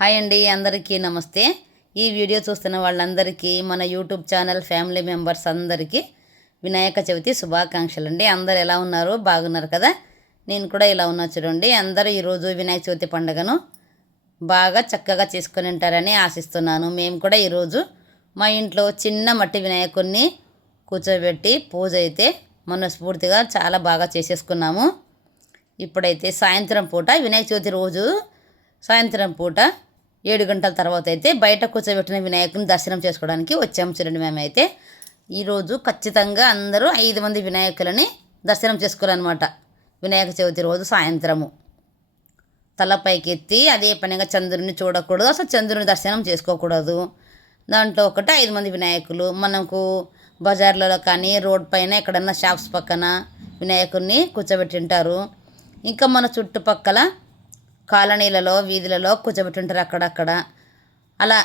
Hi అండి అందరికీ నమస్తే. ఈ వీడియో చూస్తున్న వాళ్ళందరికీ మన యూట్యూబ్ ఛానల్ ఫ్యామిలీ మెంబర్స్ అందరికీ వినాయక చవితి శుభాకాంక్షలు అండి. అందరు ఎలా ఉన్నారు? బాగున్నారు కదా? నేను కూడా ఇలా ఉన్నా చూడండి. అందరూ ఈరోజు వినాయక చవితి పండుగను బాగా చక్కగా చేసుకొని ఉంటారని ఆశిస్తున్నాను. మేము కూడా ఈరోజు మా ఇంట్లో చిన్న మట్టి వినాయకుడిని కూర్చోబెట్టి పూజ అయితే మనస్ఫూర్తిగా చాలా బాగా చేసేసుకున్నాము. ఇప్పుడైతే సాయంత్రం పూట వినాయక చవితి రోజు సాయంత్రం పూట ఏడు గంటల తర్వాత అయితే బయట కూర్చోబెట్టిన వినాయకుని దర్శనం చేసుకోవడానికి వచ్చాము చూడండి మేమైతే ఈరోజు ఖచ్చితంగా అందరూ ఐదు మంది వినాయకులని దర్శనం చేసుకోవాలన్నమాట. వినాయక చవితి రోజు సాయంత్రము. తల పైకెత్తి అదే పనిగా చంద్రుని చూడకూడదు అసలు చంద్రుని దర్శనం చేసుకోకూడదు. దాంట్లో ఒకటి ఐదు మంది వినాయకులు. మనకు బజార్లలో కానీ రోడ్ పైన ఎక్కడన్నా షాప్స్ పక్కన వినాయకుడిని కూర్చోబెట్టింటారు. ఇంకా మన చుట్టుపక్కల కాలనీలలో వీధులలో కూర్చోబెట్టుంటారు అక్కడక్కడ. అలా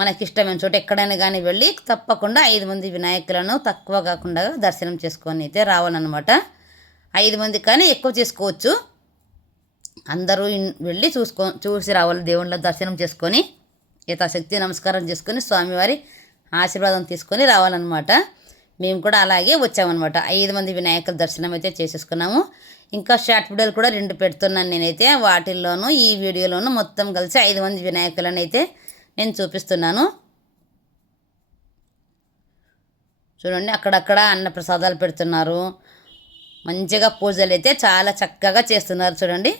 మనకిష్టమైన చోట ఎక్కడైనా కానీ వెళ్ళి తప్పకుండా ఐదు మంది వినాయకులను తక్కువ కాకుండా దర్శనం చేసుకొని అయితే రావాలన్నమాట. ఐదు మంది కానీ ఎక్కువ చేసుకోవచ్చు. అందరూ వెళ్ళి చూసుకో చూసి రావాలి దేవుళ్ళ దర్శనం చేసుకొని యథాశక్తి నమస్కారం చేసుకొని స్వామివారి ఆశీర్వాదం తీసుకొని రావాలన్నమాట. మేము కూడా అలాగే వచ్చామన్నమాట. ఐదు మంది వినాయకుల దర్శనం అయితే చేసేసుకున్నాము. ఇంకా షార్ట్ వీడియోలు కూడా రెండు పెడుతున్నాను నేనైతే. వాటిల్లోనూ ఈ వీడియోలోనూ మొత్తం కలిసి ఐదు మంది వినాయకులను అయితే నేను చూపిస్తున్నాను. చూడండి అక్కడక్కడ అన్న ప్రసాదాలు పెడుతున్నారు. మంచిగా పూజలు అయితే చాలా చక్కగా చేస్తున్నారు. చూడండి.